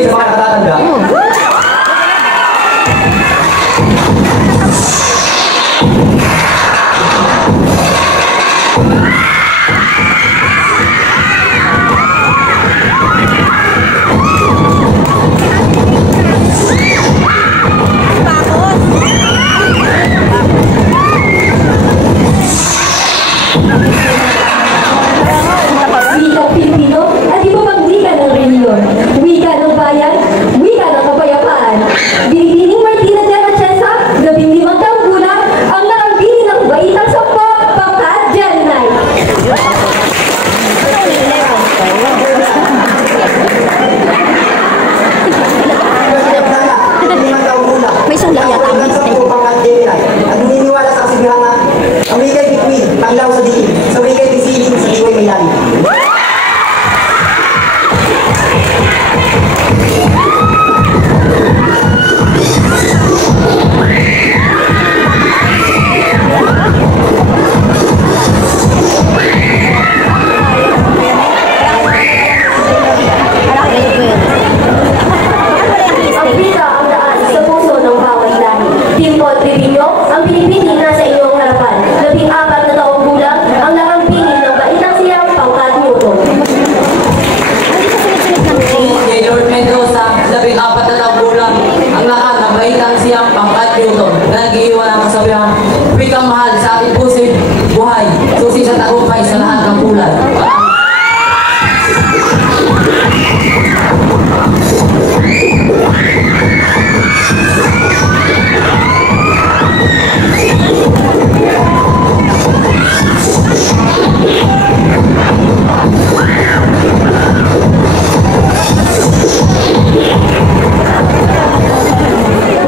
bibigay sa mga nakatatanda. Wikang Pilipino at iba pang wika ng reliyon, wika ng bayan, wika ng kapayapaan. Binibining Martina de Atienza, 15 taong gulang, ang nakambili ng baitang 10 pangkat Gemini. May sungga yata ang at naniniwala sa kasibihan na ang wika'y bituin, tanglaw sa diin, sa wika'y bisiling, sa diwa'y may lalim. Ang wika ang daan sa puso ng bawat lahi. Dimple Trevino, ang Pilipini nasa iyong harapan. 14 na taong gulang, ang nakambili ng baitang siyang pangkat Newton. Si Lord Mendoza, 14 na taong gulang, ang lahat ng baitang siyang pangkat Newton. Nag-iiwan ang kasabihan, wikang mahal sa ating puso't buhay, susi sa tagumpay sa lahat ng kulay.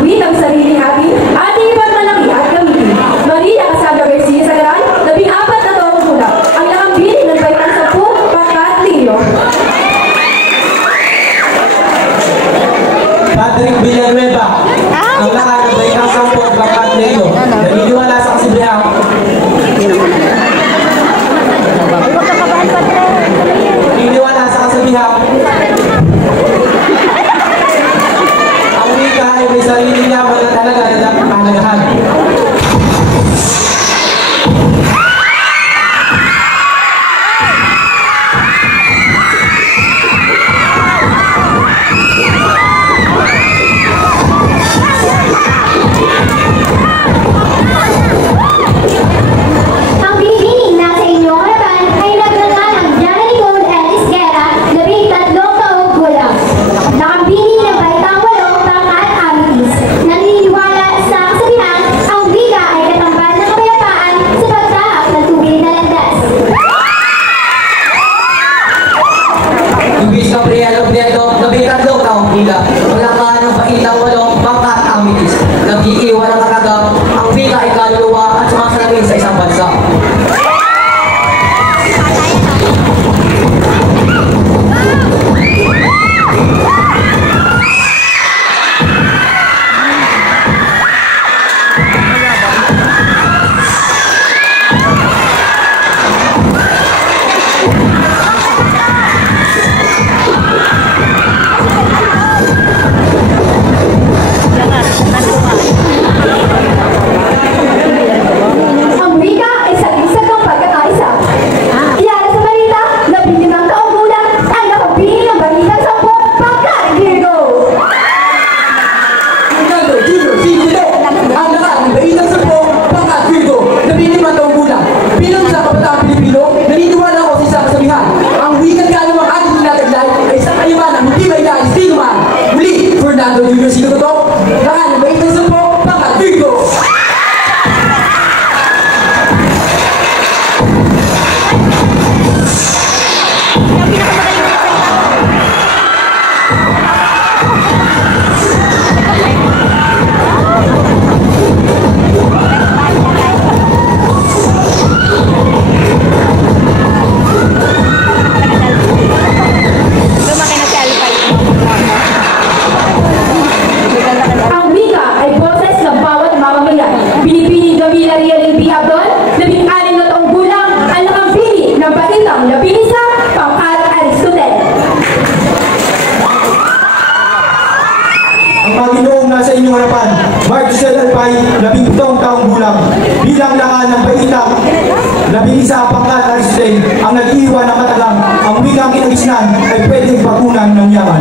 Wikang sariling atin, ating ipagmalaki at gamitin. Maria Casada Garcia Sagaran, 14 na taong gulang, ang nakambili ng baitang 10 pangkat Leo. Patrick Villanueva, ang nakakabay ng 10 pangkat Leo. Naniniwala sa kasibihan. Naniniwala sa kasabihan. Ang wika ay may sarili niya at talaga na dapat mahalagahan. Ang Pilipini nasa inyong harapan ay nagnangan ng Jana Nicole Ellis Guerra, 13 taong gulang. Nakambili ng baitang 8 pangkat Amitis. Naniniwala sa kasabihan, ang wika ay katambal ng kapayapaan sa pagtahak ng tubig na landas. Luis Gabriel Oviedo, 13 taong gulang, ang lahat ng baitang 8 pangkat Amitis. Nag-iiwan ang kakagam, ang wika ay kaluluwa at sumasalamin sa isang bansa. Ang wika ay sagisag ng pagkakaisa. Kilala sa balita, 15 taong gulang, ang nakabili ng baitang 10 pangkat Virgo. Ronaldo Jr. Sigurdo, ang lahat ng baitang 10 pangkat Virgo. 15 taong gulang. Bilang sa kabataan Pilipino, naniniwala ako sa isang kasabihan. Ang wikang kalawang ating tinataglay ay isang kayamanan hindi may dahil sino man. Muli, Fernando Jr. Sigurdo, lahat ng baitang 10 pangkat Virgo. Ang wika ay boses ng bawat mamamayan. Binibini Gamila Riel B. Abdon, 16 na taong gulang, ang nakambili ng baitang 11 pangkat Aristotle. sa inyong harapan, Mark Giselle Alpay, 17 taong gulang, bilang lakan ng baitang 11 pangkat na Rizal, ang nag-iiwan ng katagang, ang wikang kinagisnan ay pwedeng pagunan ng yaman.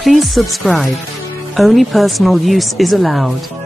Please subscribe. Only personal use is allowed.